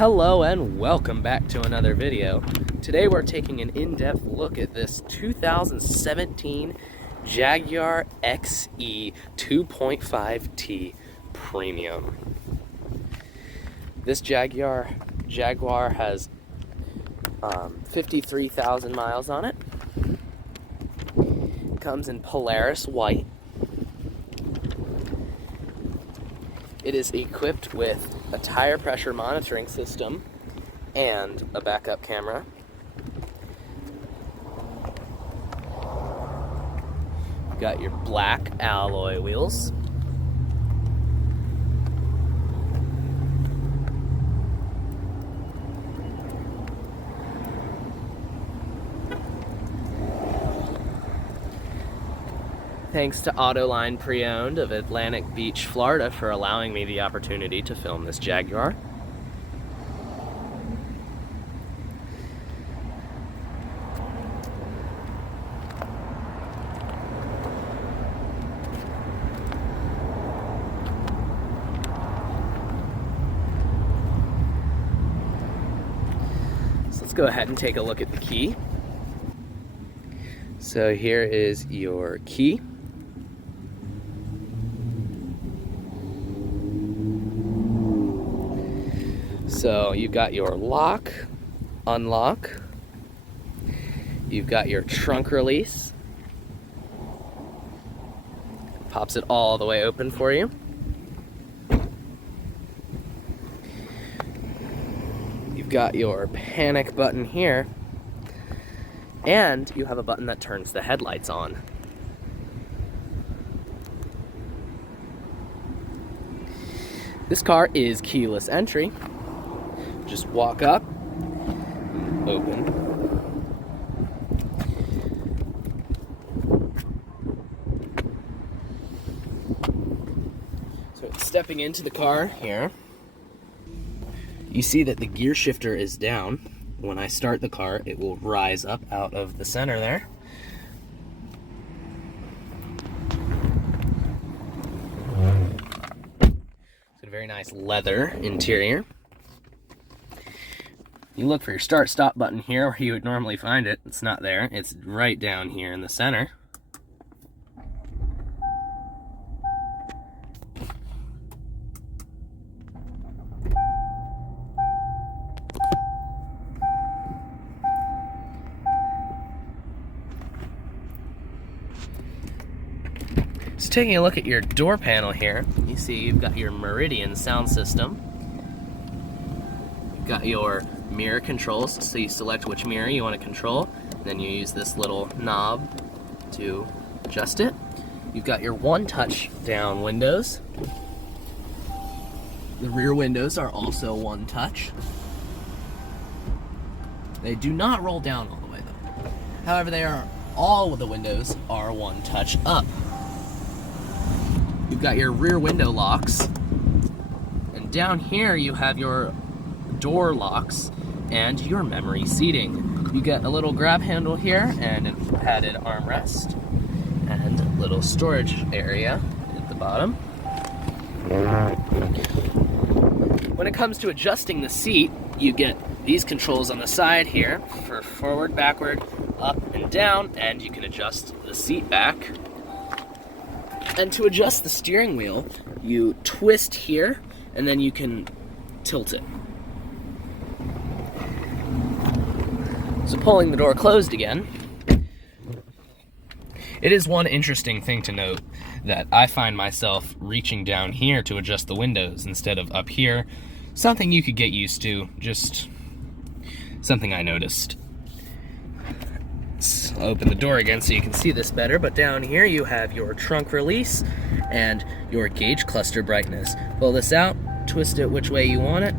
Hello and welcome back to another video. Today we're taking an in-depth look at this 2017 Jaguar XE 2.5T Premium. This Jaguar has 53,000 miles on it. Comes in Polaris white. It is equipped with a tire pressure monitoring system and a backup camera. You've got your black alloy wheels. Thanks to Autoline Pre-Owned of Atlantic Beach, Florida for allowing me the opportunity to film this Jaguar. So let's go ahead and take a look at the key. So here is your key. So you've got your lock, unlock, you've got your trunk release, pops it all the way open for you. You've got your panic button here, and you have a button that turns the headlights on. This car is keyless entry. Just walk up, open. So stepping into the car here, you see that the gear shifter is down. When I start the car, it will rise up out of the center there. It's a very nice leather interior. You look for your start-stop button here where you would normally find it. It's not there. It's right down here in the center. So taking a look at your door panel here, you see you've got your Meridian sound system. You've got your mirror controls, so you select which mirror you want to control, then you use this little knob to adjust it. You've got your one-touch down windows. The rear windows are also one-touch. They do not roll down all the way though. However, all of the windows are one-touch up. You've got your rear window locks, and down here you have your door locks and your memory seating. You get a little grab handle here and a padded armrest and a little storage area at the bottom. When it comes to adjusting the seat, you get these controls on the side here for forward, backward, up, and down, and you can adjust the seat back. And to adjust the steering wheel, you twist here and then you can tilt it. So pulling the door closed again, it is one interesting thing to note that I find myself reaching down here to adjust the windows instead of up here. Something you could get used to, just something I noticed. Let's open the door again so you can see this better, but down here you have your trunk release and your gauge cluster brightness. Pull this out, twist it which way you want it.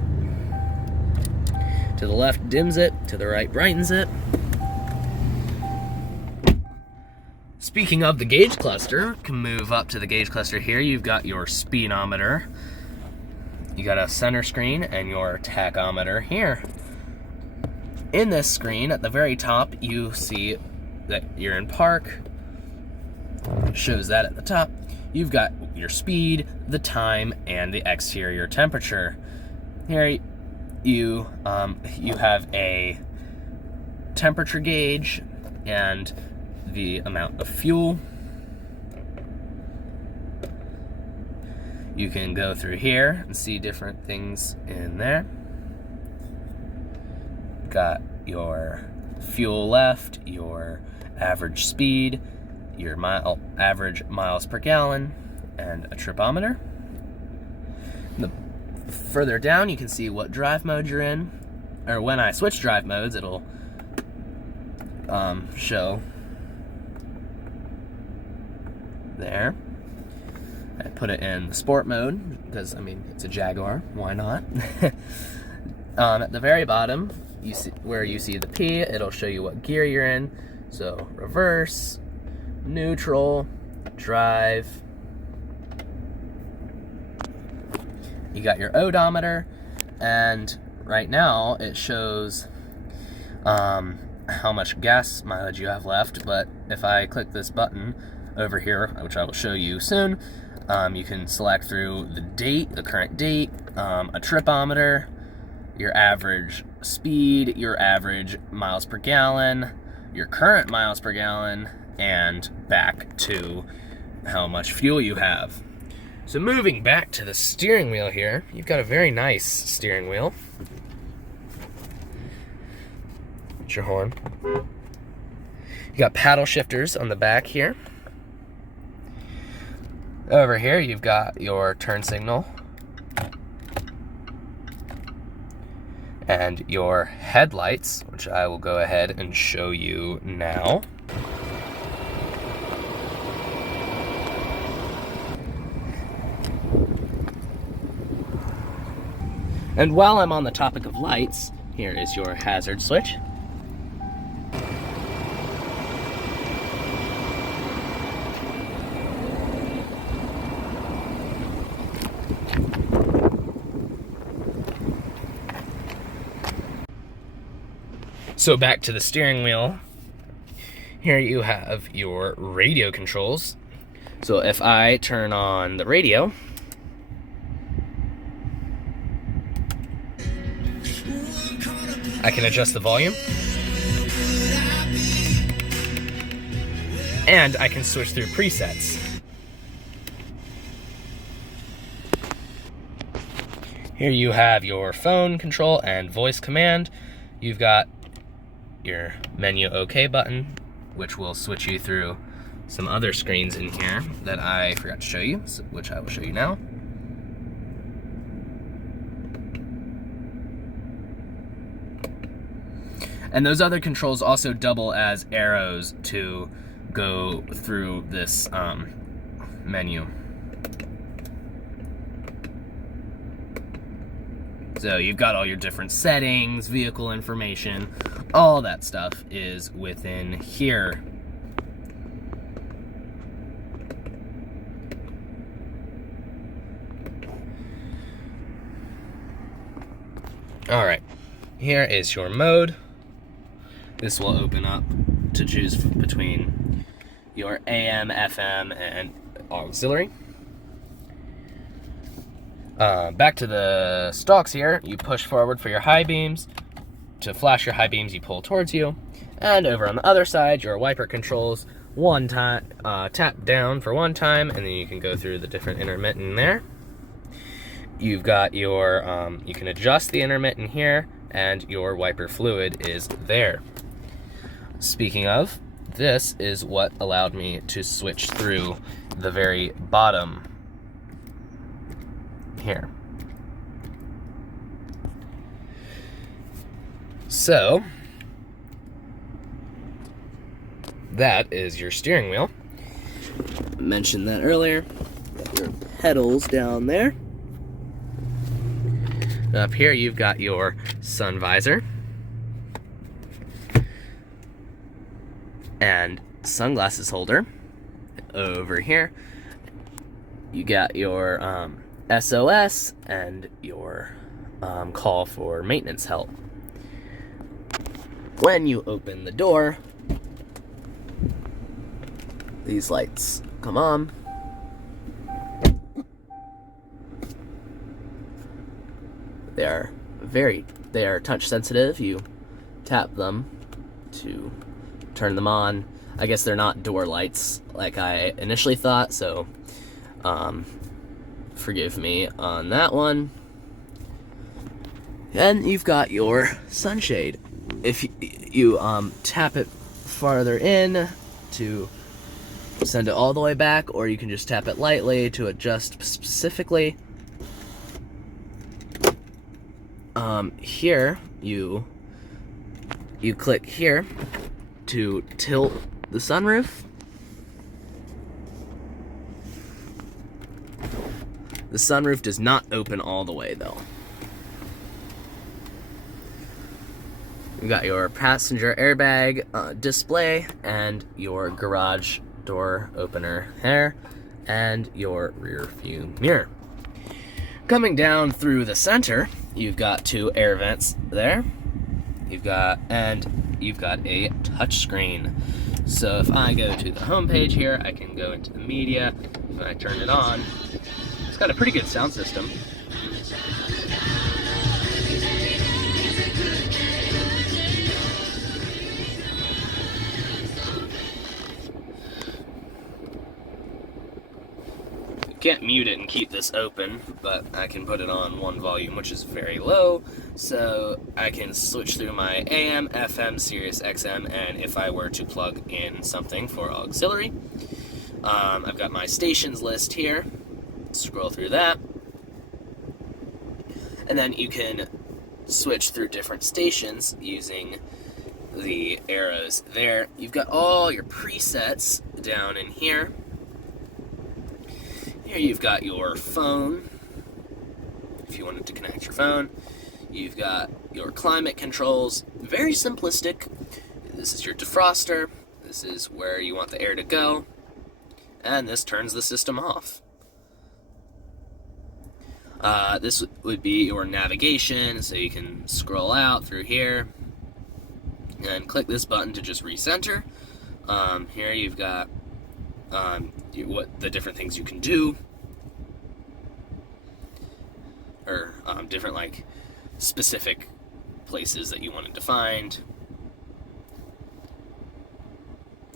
To the left dims it, to the right brightens it. Speaking of the gauge cluster, can move up to the gauge cluster here. You've got your speedometer. You got a center screen and your tachometer here. In this screen, at the very top, you see that you're in park. Shows that at the top. You've got your speed, the time, and the exterior temperature. Here, you have a temperature gauge and the amount of fuel. You can go through here and see different things in there. Got your fuel left, your average speed, your average miles per gallon, and a tripometer. Further down, you can see what drive mode you're in, or when I switch drive modes, it'll show there. I put it in the sport mode because, I mean, it's a Jaguar. Why not? At the very bottom, you see where you see the P. It'll show you what gear you're in. So reverse, neutral, drive. You got your odometer, and right now it shows how much gas mileage you have left. But if I click this button over here, which I will show you soon, you can select through the date, the current date, a tripometer, your average speed, your average miles per gallon, your current miles per gallon, and back to how much fuel you have. So moving back to the steering wheel here, you've got a very nice steering wheel. It's your horn. You got paddle shifters on the back here. Over here, you've got your turn signal and your headlights, which I will go ahead and show you now. And while I'm on the topic of lights, here is your hazard switch. So back to the steering wheel. Here you have your radio controls. So if I turn on the radio, I can adjust the volume, and I can switch through presets. Here you have your phone control and voice command. You've got your menu OK button, which will switch you through some other screens in here that I forgot to show you, which I will show you now. And those other controls also double as arrows to go through this menu. So you've got all your different settings, vehicle information, all that stuff is within here. All right, here is your mode. This will open up to choose between your AM, FM, and auxiliary. Back to the stalks here, you push forward for your high beams. To flash your high beams, you pull towards you. And over on the other side, your wiper controls one time, tap down for one time, and then you can go through the different intermittent there. You've got your, you can adjust the intermittent here, and your wiper fluid is there. Speaking of, this is what allowed me to switch through the very bottom here. So, that is your steering wheel. I mentioned that earlier. Got your pedals down there. Up here you've got your sun visor and sunglasses holder. Over here you got your SOS and your call for maintenance help. When you open the door, these lights come on. They're they are touch sensitive. You tap them to turn them on. I guess they're not door lights like I initially thought, so forgive me on that one. Then you've got your sunshade. If you tap it farther in to send it all the way back, or you can just tap it lightly to adjust specifically. Here you click here to tilt the sunroof. The sunroof does not open all the way though. You've got your passenger airbag display and your garage door opener there and your rear view mirror. Coming down through the center, you've got 2 air vents there. You've got a touch screen. So if I go to the home page here, I can go into the media. When I turn it on, it's got a pretty good sound system. Can't mute it and keep this open, but I can put it on one volume, which is very low, so I can switch through my AM, FM, Sirius XM, and if I were to plug in something for auxiliary, I've got my stations list here. Scroll through that, and then you can switch through different stations using the arrows there. You've got all your presets down in here. Here you've got your phone, if you wanted to connect your phone. You've got your climate controls, very simplistic. This is your defroster, this is where you want the air to go, and this turns the system off. This would be your navigation, so you can scroll out through here and click this button to just recenter. Here you've got what the different things you can do, or different like specific places that you wanted to find.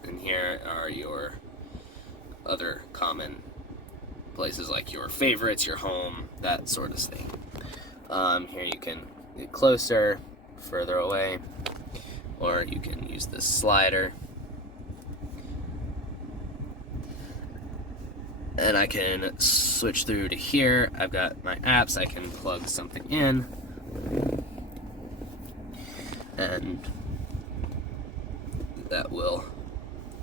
And here are your other common places like your favorites, your home, that sort of thing. Here you can get closer, further away, or you can use this slider. And I can switch through to here. I've got my apps, I can plug something in. And that will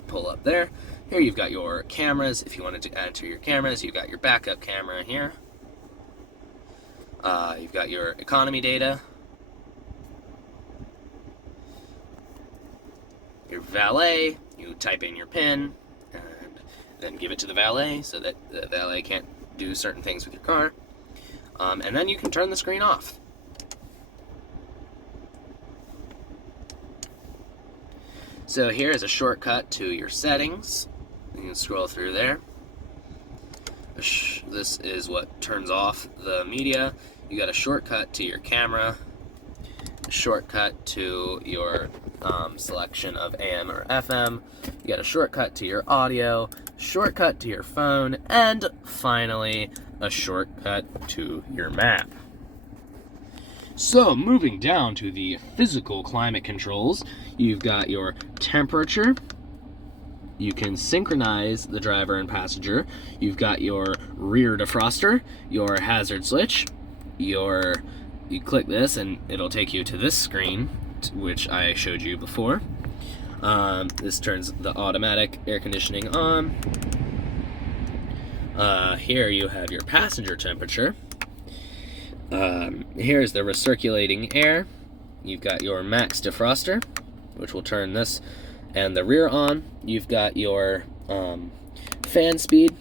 pull up there. Here you've got your cameras. If you wanted to add to your cameras, you've got your backup camera here. You've got your economy data. Your valet, you type in your PIN, then give it to the valet so that the valet can't do certain things with your car. And then you can turn the screen off. So here is a shortcut to your settings. You can scroll through there. This is what turns off the media. You got a shortcut to your camera, a shortcut to your selection of AM or FM. You got a shortcut to your audio, shortcut to your phone, and finally a shortcut to your map. So moving down to the physical climate controls, you've got your temperature. You can synchronize the driver and passenger. You've got your rear defroster, your hazard switch, you click this and it'll take you to this screen, which I showed you before. This turns the automatic air conditioning on. Here you have your passenger temperature. Here's the recirculating air. You've got your max defroster, which will turn this and the rear on. You've got your fan speed,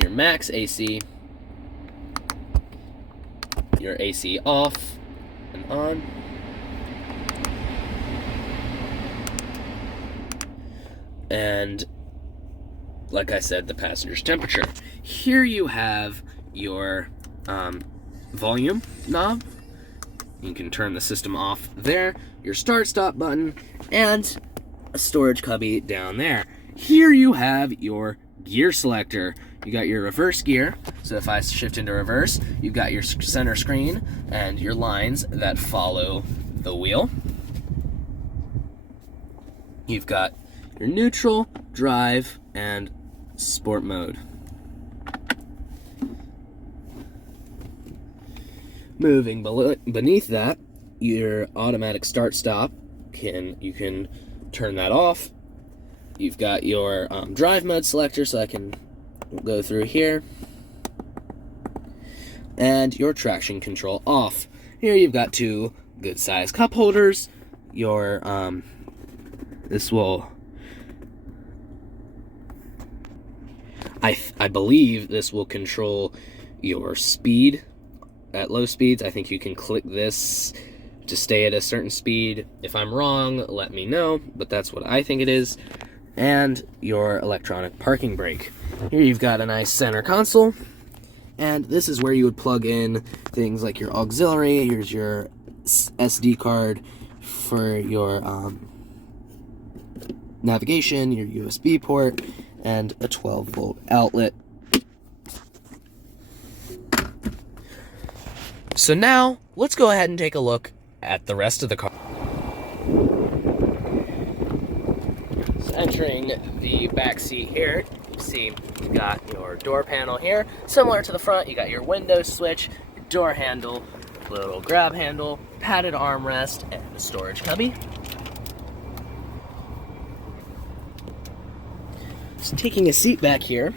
your max AC, your AC off and on, and like I said, the passenger's temperature. Here you have your volume knob. You can turn the system off there, your start-stop button, and a storage cubby down there. Here you have your gear selector. You got your reverse gear, so if I shift into reverse, you've got your center screen and your lines that follow the wheel. You've got your neutral, drive, and sport mode. Moving beneath that, your automatic start-stop, you can turn that off. You've got your drive mode selector, so I can go through here. And your traction control off. Here you've got two good-sized cup holders. Your, I believe this will control your speed. At low speeds, I think you can click this to stay at a certain speed. If I'm wrong, let me know, but that's what I think it is. And your electronic parking brake. Here you've got a nice center console, and this is where you would plug in things like your auxiliary. Here's your SD card for your navigation, your USB port, and a 12-volt outlet. So now, let's go ahead and take a look at the rest of the car. So entering the back seat here, you see you got your door panel here. Similar to the front, you got your window switch, your door handle, little grab handle, padded armrest, and a storage cubby. So taking a seat back here,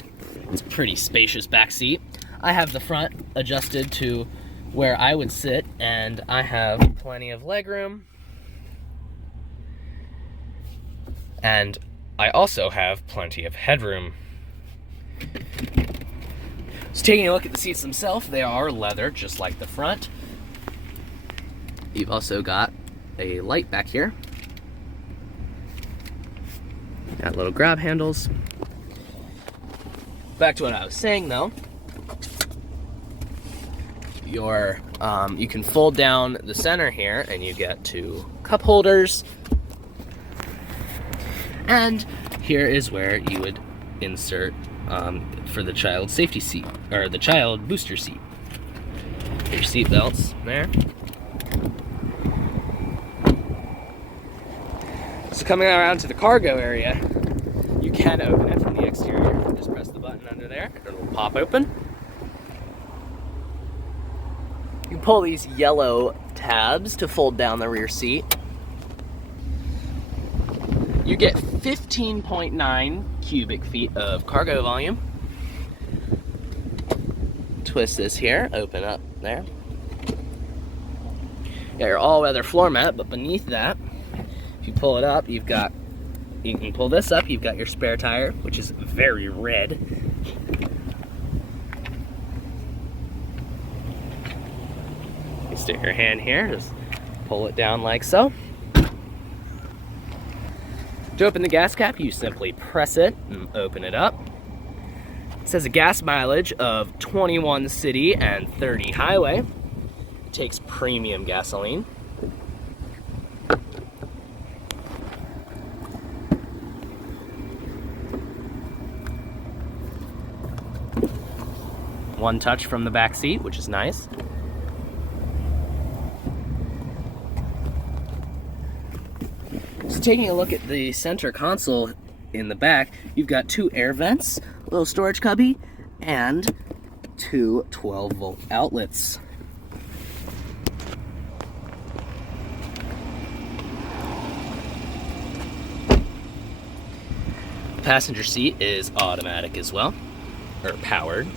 it's a pretty spacious back seat. I have the front adjusted to where I would sit, and I have plenty of legroom. And I also have plenty of headroom. So taking a look at the seats themselves, they are leather, just like the front. You've also got a light back here. Got little grab handles. Back to what I was saying though. You can fold down the center here and you get two cup holders. And here is where you would insert for the child safety seat, or the child booster seat. Your seat belts there. So coming around to the cargo area, you can open it from the exterior. Just press the button under there, and it'll pop open. You can pull these yellow tabs to fold down the rear seat. You get 15.9 cubic feet of cargo volume. Twist this here, open up there. You got your all-weather floor mat, but beneath that, if you pull it up, you can pull this up, you've got your spare tire, which is very red. You stick your hand here, just pull it down like so. To open the gas cap, you simply press it and open it up. It says a gas mileage of 21 city and 30 highway. It takes premium gasoline. One touch from the back seat, which is nice. So taking a look at the center console in the back, you've got two air vents, a little storage cubby, and two 12-volt outlets. The passenger seat is automatic as well, or powered.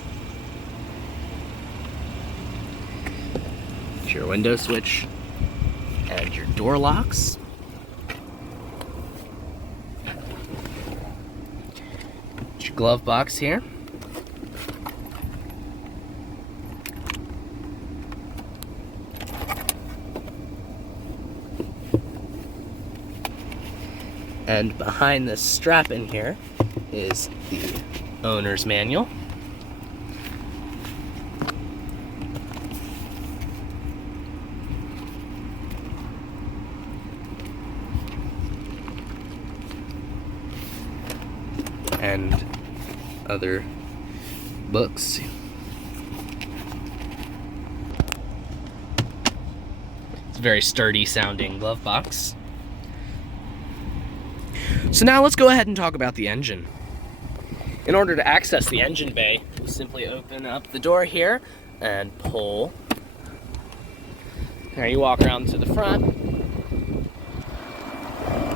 Your window switch and your door locks. Your glove box here. And behind this strap in here is the owner's manual. and other books. It's a very sturdy sounding glove box. So now let's go ahead and talk about the engine. In order to access the engine bay, you simply open up the door here and pull. There, you walk around to the front,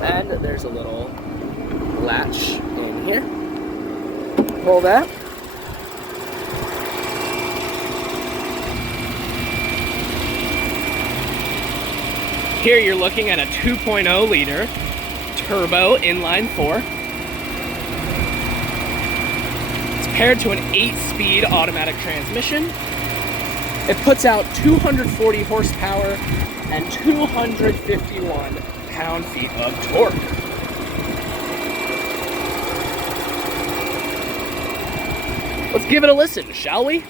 and there's a little latch in here. Pull that. Here you're looking at a 2.0 liter turbo inline 4. Paired to an 8-speed automatic transmission. It puts out 240 horsepower and 251 pound-feet of torque. Let's give it a listen, shall we?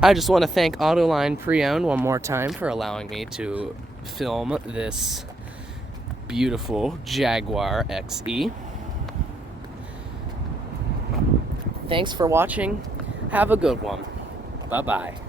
I just want to thank Autoline Pre-Owned one more time for allowing me to film this beautiful Jaguar XE. Thanks for watching. Have a good one. Bye-bye.